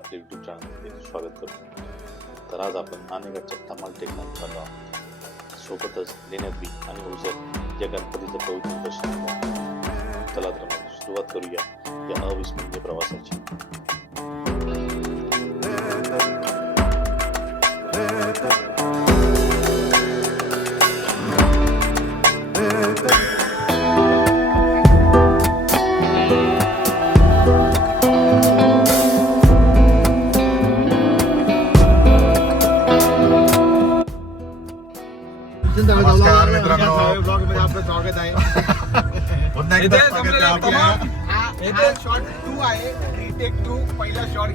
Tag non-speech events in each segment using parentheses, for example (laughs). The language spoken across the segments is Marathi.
आपल्या युट्यूब चॅनलमध्ये स्वागत करतो तर आज आपण नाणेगाडच्या धमाल टेकनात आलो आहोत सोबतच लेण्याद्री आणि ओझर या गणपतीचं पवित्र दर्शन चला तर मग सुरुवात करूया या अविस्मरणीय प्रवासाची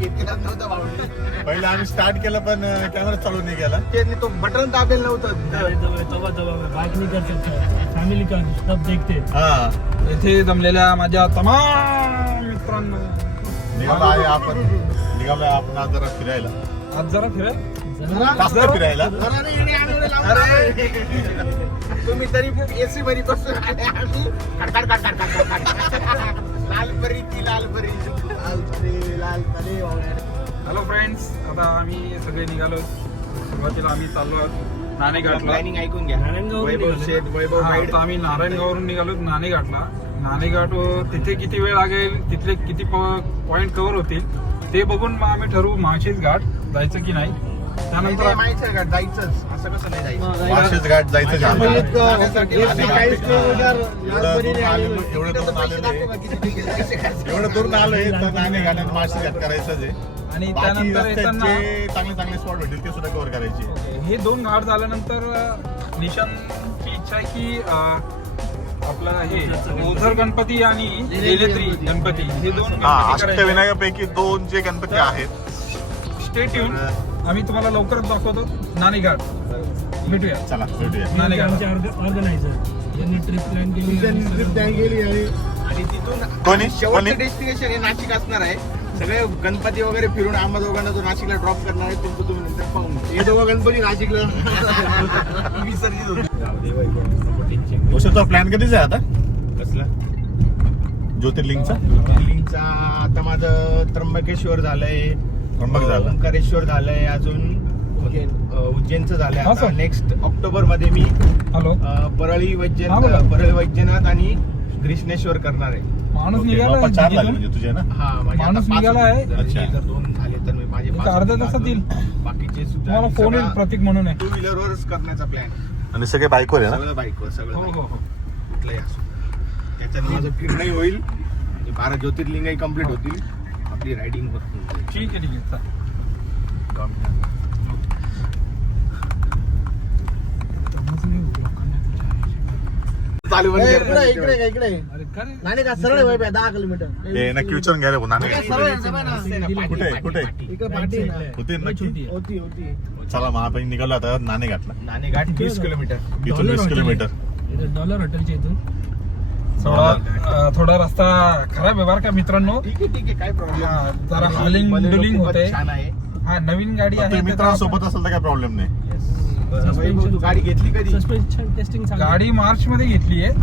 पहिला आम्ही स्टार्ट केलं पण कॅमेरा चालू नाही केला. त्यांनी तो बटन दाबेल नव्हतं. दबा दबा में बात नहीं कर सकता फैमिली का सब देखते हैं. हा इथे जमलेल्या माझ्या तमाम मित्रांनो. निघालो आहे आपण. निघालो आहे आपण आज जरा फिरायला. आज जरा जास्त फिरायला. तुम्ही तरी एसी मध्ये बसून आले आम्ही ती हॅलो फ्रेंड्स आता आम्ही सगळे निघालो. सुरुवातीला आम्ही चाललो आहोत नाणेघाटला. प्लॅनिंग ऐकून घ्या. नारायणगाव वैभव निघाले. शेठ वैभव हा, गाईड. आता आम्ही नारायणगाववरून निघालो नाणेघाटला. नाणेघाट अ, तिथे किती वेळ लागेल तिथले किती पॉइंट कव्हर होतील ते बघून मग आम्ही ठरवू माळशेज घाट. जायचं की नाही? त्यानंतर माहिती आहे का? जायचंच. असं कसं नाही जायचं? घाट आम्हाला. चाळीस किलोमीटर एवढं दूर आलेलो आहे. एवढं आलेलो आहे. एवढं आलोय तर नाणे घाट करायचंच आहे. आणि बाकी त्यानंतर येताना रस्त्याचे चांगले चांगले स्पॉट भेटतील ते सुद्धा कव्हर करायचे. हे दोन घाट झाल्यानंतर अ, निशांची इच्छा आहे की अ, आपलं हे ओझर गणपती आणि लेलेत्री गणपती हे दोन हा. अष्टविनायकापैकी दोन जे गणपती आहेत स्टे ट्यून आम्ही तुम्हाला लवकरच दाखवतो. नाणेघाट भेटूया. चला भेटूया. नाणेघाट आमचे ऑर्गनायझर. यांनी ट्रिप प्लॅन केली ट्रिप प्लॅन केली आणि आणि तिथून कोणी? कोणी? शेवटचं डेस्टिनेशन हे नाशिक असणार आहे. सगळे गणपती वगैरे फिरून आम्हा दोघांना तो नाशिकला ड्रॉप करणार आहे तुमचं तुम्ही नंतर पाहून घ्या. हे दोघं गणपती नाशिकला. विसर्जित होते. तुझा प्लॅन कधीच आहे आता? कसला? ज्योतिर्लिंगचा? दिल्लीचा आता माझं त्र्यंबकेश्वर झालंय. त्र्यंबक झालं. ओंकारेश्वर झालंय अजून अ, उज्जैनचं झालंय हा, आता सर. नेक्स्ट ऑक्टोबरमध्ये मी हॅलो अ, परळी हा, वैजनाथ बोला. परळी वैजनाथ आणि कृष्णेश्वर करणार आहे माणूस ओके, निघाला जवळपास चार झाले म्हणजे तुझे ना हा म्हणजे आता माणूस पाच निघाला होते. आहे? जर अच्छा. हे जर दोन झाले तर मी माझे एक पाच अर्ध्या होतील तासात अजून. बाकीचे सुद्धा तुम्हाला फोन येईल प्रतीक म्हणून आहे टू व्हीलर वरच करण्याचा प्लॅन आणि सगळे बाईकवर आहे ना सगळं बाईकवर सगळं हो हो bike. हो कुठलंही असो त्याच्यात माझं फिरणंही होईल आणि बारा ज्योतिर्लिंगही कंप्लीट होतील आपली रायडिंग होईल ठीक आहे ठीक आहे इकडे, नाही इकडे? नाही का सरळ आहे दहा किलोमीटर. हे नक्की विचारून घ्यायला. कुठे कुठे. होते नक्की. होती होती. चला आपण निघालो आता नाणे घाटला. नाणेघाट वीस किलोमीटर. इथून वीस किलोमीटर. डॉलर हॉटेलच्या इथून. थोडा थोडा रस्ता खराब आहे बरं का मित्रांनो. ठीक आहे ठीक आहे काय प्रॉब्लेम जरा हॉलिंग डुलिंग होते छान आहे. हा नवीन गाडी आहे मित्रांसोबत असेल तर काय प्रॉब्लेम नाही. गाडी घेतली कधी? सस्पेन्शन टेस्टिंग गाडी मार्च मध्ये घेतली आहे.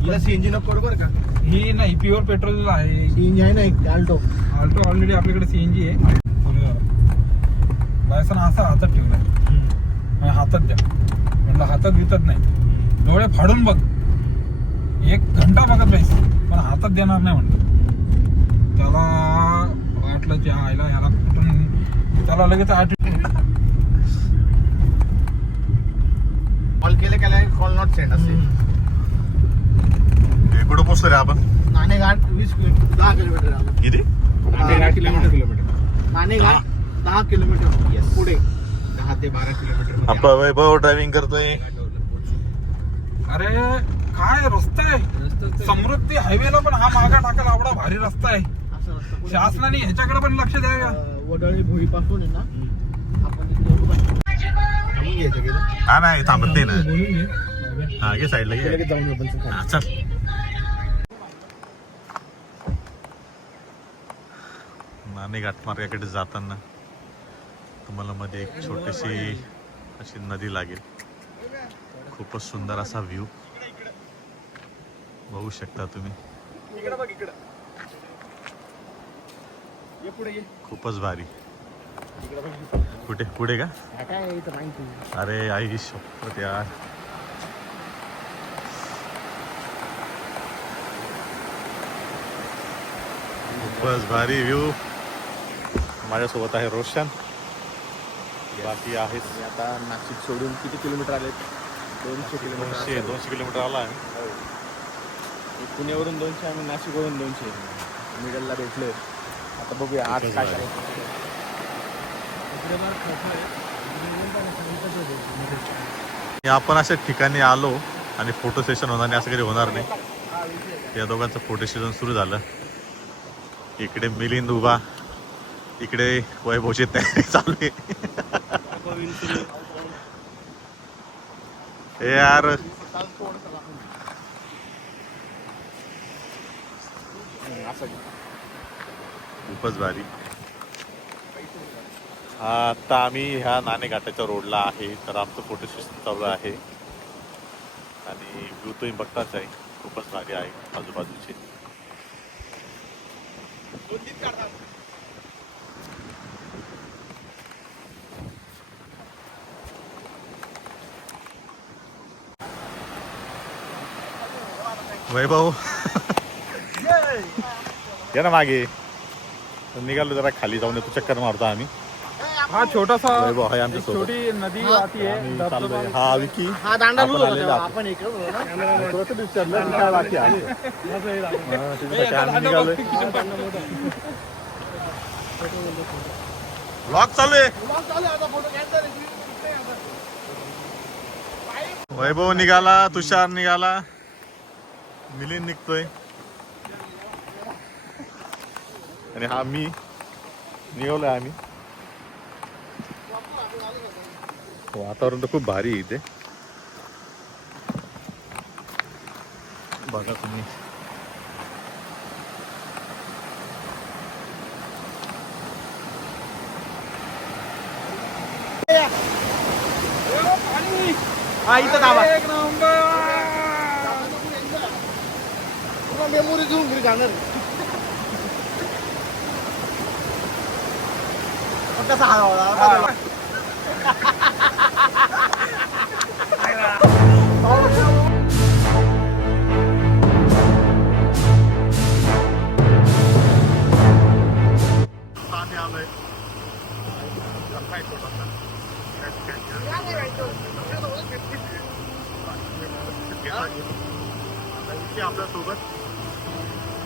हिला सीएनजी नको करू बरं का? ही नाही प्युअर पेट्रोल आहे. सीएनजी आहे ना एक आल्टो ऑल्टो ऑलरेडी आपल्याकडे सीएनजी आहे. लायसन असा हातात ठेवलाय. म्हणजे हातात द्या. म्हणलं हातात वितत नाही. डोळे फाडून बघ. एक घंटा बघत राहीस पण हातात देणार नाही म्हणतो त्याला वाटलं त्या आईला ह्याला कुठून त्याला लगेच आठ कॉल केले केला कॉल नॉट सेंड असेल हे कुठं पोहोचलो रे आपण? नाणेघाट वीस किलोमीटर दहा किलोमीटर आहे अजून. किती? नाणेघाट किलोमीटर. किलोमीटर. नाणेघाट दहा किलोमीटर. पुढे. दहा ते बारा किलोमीटर आपण वैभव ड्रायव्हिंग करतोय. अरे काय रस्ता आहे? समृद्धी हायवेला पण हा मागा टाकायला एवढा भारी रस्ता आहे. शासनाने ह्याच्याकडे पण लक्ष द्यावे. वडळी भोई पासून आहे ना? हा नाही थांबत नाही ना. हा घे साईडला घे. हा, चल. नाणे घाट मार्गाकडे जाताना तुम्हाला मध्ये एक छोटीशी अशी नदी लागेल. खूपच सुंदर असा व्ह्यू बघू शकता तुम्ही. खूपच भारी. कुठे पुढे का? हा अरे आई शपथ यार. खूपच भारी व्ह्यू माझ्यासोबत आहे रोशन. बाकी आहे आता नाशिक सोडून किती किलोमीटर आले दोनशे किलोमीटर दोनशे किलोमीटर आला आहे. पुण्यावरून दोनशे आम्ही नाशिकवरून दोनशे. मिडलला भेटलोय. आता बघूया आज खूपच काय. करायचं. आहे. आणि आपण अशा ठिकाणी आलो आणि फोटो सेशन होणार नाही असं कधी होणार नाही. या दोघांचं फोटो सेशन सुरू झालं. इकडे मिलिंद उभा. इकडे वैभवची तयारी (laughs) चालू आहे. हे यार. असं खूपच भारी. हा आता आम्ही ह्या नाणे घाटाच्या रोडला आहे. तर आमचं फोटो सेशन चालू आहे. आणि व्ह्यू तुम्ही बघताच आहे. खूपच भारी आहे आजूबाजूचे. वैभव. ये ना मागे. निघालो जरा खाली जाऊन येतो चक्कर मारतो आम्ही. हा छोटासा वैभव आहे आमच्या एक सोबत. छोटी नदी वाहती आहे आम्ही धबधबा चाललोय. हा विकी. हा दांडा आपण लूज आलेलो होता आहोत. आपण इकडे होतो ना. तुला तर विचारलं मी काय बाकी आहे? हा, त्याच्यासाठी आम्ही निघालोय. ब्लॉग चालू आहे. वैभव निघाला तुषार निघाला. मिलिंद निघतोय. आणि हा मी निघालोय आम्ही. वातावरण तर खूप भारी आहे इथे. बघा तुम्ही. हा इथं मेमोरी जाणार. कसा हवा आम्ही आलोय काय छोटासा आपल्यासोबत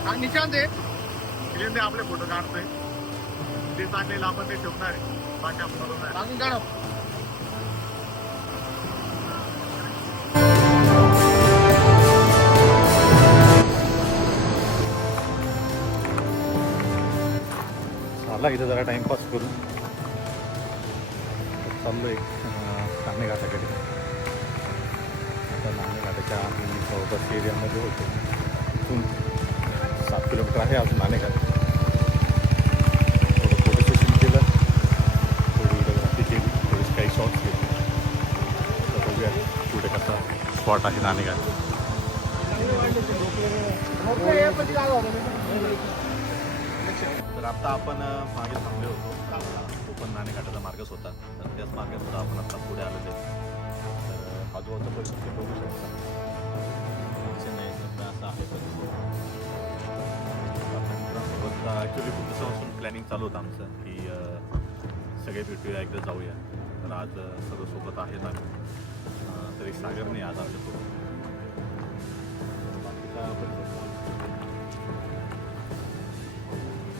हा निशांत आहे आपले फोटो काढतोय. ते चांगले आपण ते ठेवणार आहे. बाकी आपण आहे. झाला इथं जरा टाइमपास करून. चाललोय नाणे घाटाकडे आता नाणे घाटाच्या आम्ही जवळपास एरियामध्ये होतो. इथून सात किलोमीटर आहे अजून नाणे घाट स्पॉट आहे नाणेगाव. तर आता आपण मागे थांबलो होतो. तो कोकण नाणेघाटाचा मार्गच होता तर त्याच मार्गात आपण आता पुढे आलेलो आहे. तर आजूबाजूचा परिस्थिती ते बघू शकता. नाही असं आहे मित्रांसोबत ॲक्च्युली खूप दिवसापासून प्लॅनिंग चालू होतं आमचं की सगळे भेटूया एकदा जाऊया. तर आज सगळं सर्व सोबत आहेत आम्ही तरी सागर नाही आज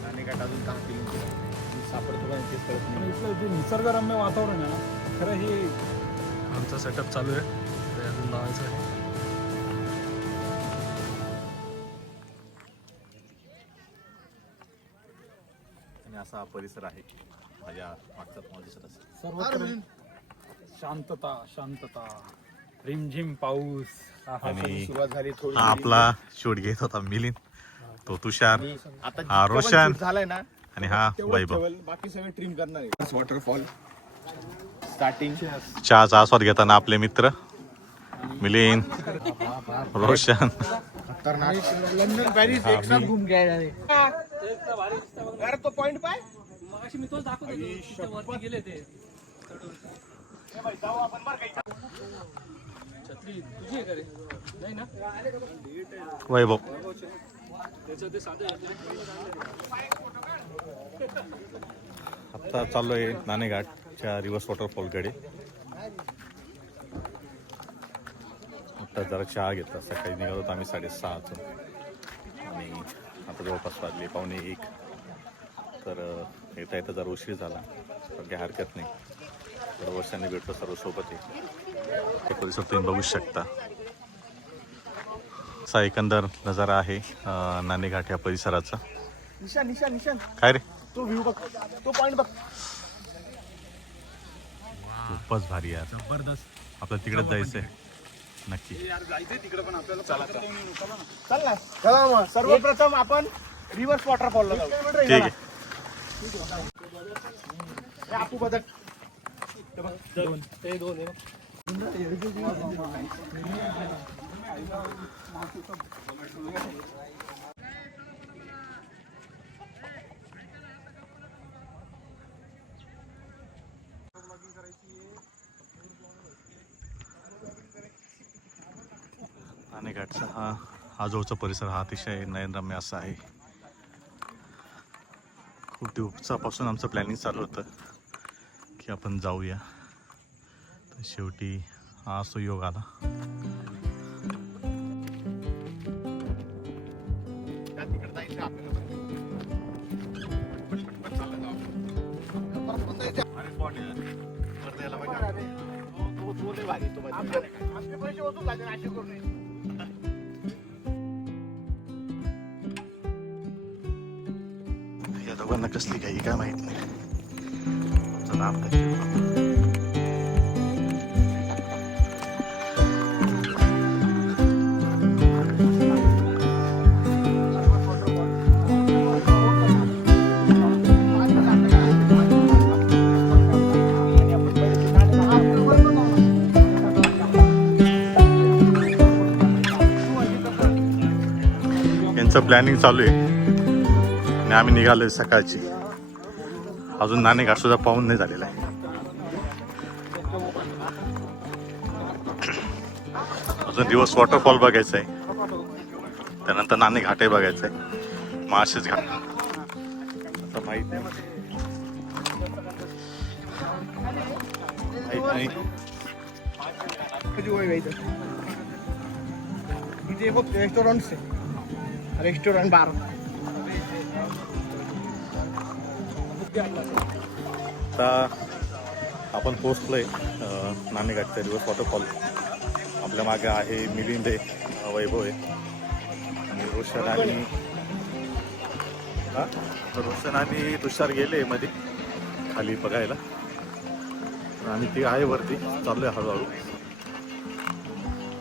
नाणेघाट अजून दहा किलोमीटर सापडतो काय तेच कळत नाही इथलं जे निसर्गरम्य वातावरण आहे ना खरं हे आमचा सेटअप चालू आहे ते अजून लावायचं आहे आणि असा हा परिसर आहे माझ्या मागचा तुम्हाला दिसत असेल सर्वत्र शांतता शांतता रिमझिम पाऊस आहा. आणि सुरुवात झाली थोडी हा आपला शूट घेत होता मिलिंद तो तुषार आता हा, जितकं पण रोशन. shoot झालंय ना आणि हा तेवढंच वैभव. ठेवल बाकी सगळे ट्रिम करणार आहे. वॉटरफॉल स्टार्टिंग चहाचा आस्वाद घेताना आपले मित्र मिलिंद रोशन. लंडन पॅरिस एक साथ घूम के अरे तो पॉइंट पाय. वैभव. आत्ता चाललो आहे. नाणेघाटच्या रिव्हर्स वॉटरफॉलकडे आता जरा चहा घेतला. सकाळी निघालो होतो आम्ही साडेसहाचं. आणि आता जवळपास वाजले पावणे एक. तर येता येता जरा उशीर झाला. काही हरकत नाही. तर वर्षांनी भेटतो सर्व सोबत आहे ते परिसर तुम्ही बघू शकता. असा एकंदर नजारा आहे नाणेघाट या परिसराचा. निशान निशान निशान. काय रे? तो व्ह्यू बघ. तो पॉइंट बघ. खूपच भारी यार. जबरदस्त. आपल्याला तिकडेच जायचंय. नक्की. चल ना. चला मग. सर्वप्रथम आपण रिव्हर्स वॉटरफॉलला जाऊ. ठीक आहे. हे आपू बदक आणि घाटचा हा आजोळचा परिसर हा अतिशय नयनरम्य असा आहे. खूप दिवसापासून आमचं प्लॅनिंग चालू होतं. की आपण जाऊया. तर शेवटी हा असो योग आला. आपले पैसे वसूल झाले या दोघांना कसली काही काय माहीत नाही. चला यांचं प्लॅनिंग चालू आहे. आणि आम्ही निघालोय सकाळची. अजून नाणेघाट सुद्धा पाहून नाही झालेला आहे. अजून दिवस वॉटरफॉल बघायचा आहे. त्यानंतर नाणे घाटही बघायचं आहे. माळशेज घाट. आता माहीत नाही माहीत नाही रेस्टॉरंट रेस्टॉरंट बार. आता आपण पोचलो आहे नाणेघाटच्या दिवस वॉटरफॉल आपल्या मागे आहे मिलिंद आहे वैभव. आहे आणि रोशन आणि हा? रोशन आणि तुषार गेले मध्ये खाली बघायला. आणि ती आहे वरती चाललोय हळूहळू.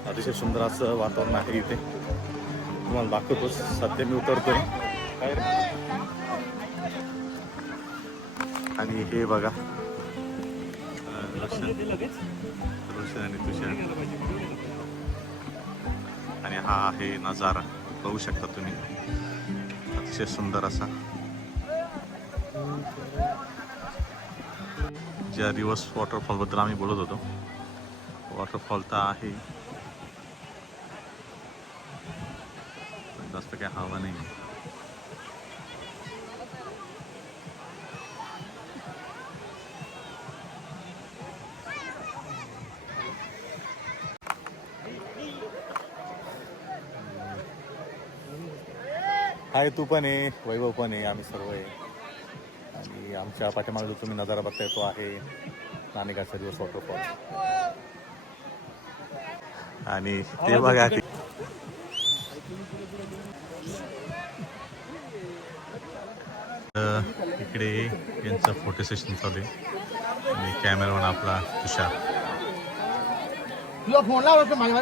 अतिशय सुंदर असं वातावरण आहे इथे. तुम्हाला दाखवतोच सध्या मी उतरतोय. काय आणि हे बघा. रोशन. रोशन आणि तुषार. आणि हा आहे नजारा. बघू शकता तुम्ही. अतिशय सुंदर असा. ज्या रिव्हर्स वॉटरफॉलबद्दल आम्ही बोलत होतो वॉटरफॉल तर आहे. जास्त काय हवा नाही आहे तू पण आहे वैभव पण आहे आम्ही सर्व आहे आणि आमच्या पाठीमागे तुम्ही नजारा बघताय तो आहे नाणेगाडचा दिवस वॉटरफॉल आणि ते बघा इकडे यांचं फोटो सेशन चालू आहे. आणि कॅमेरामॅन आपला तुषार. तुला फोन लावला माझ्या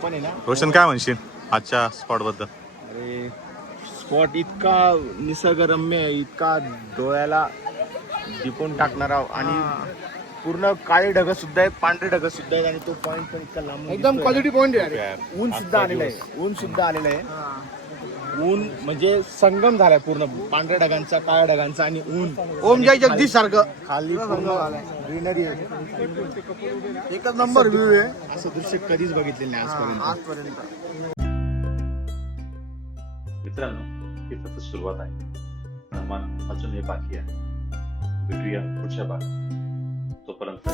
आपण आहे ना. रोशन काय म्हणशील आजच्या स्पॉटबद्दल? अरे स्पॉट इतका निसर्गरम्य आहे इतका डोळ्याला दिपून टाकणारा आणि पूर्ण काळे ढग सुद्धा आहेत पांढरे ढग सुद्धा आहेत आणि तो पॉइंट पण इतका लांब एकदम क्वालिटी पॉइंट आहे ऊन सुद्धा आलेलं आहे ऊन सुद्धा आलेलं आहे. ऊन म्हणजे संगम झालाय पूर्ण. पांढऱ्या ढगांचा काळ्या ढगांचा आणि ऊन. ओम जय जगदीश सारखं. खाली ग्रीनरी आहे. एकच नंबर व्ह्यू आहे. असं दृश्य कधीच बघितलेलं नाही आजपर्यंत. मित्रांनो ही फक्त सुरुवात आहे. आम्हाला अजूनही बाकी आहे. भेटूया पुढच्या भागात. तोपर्यंत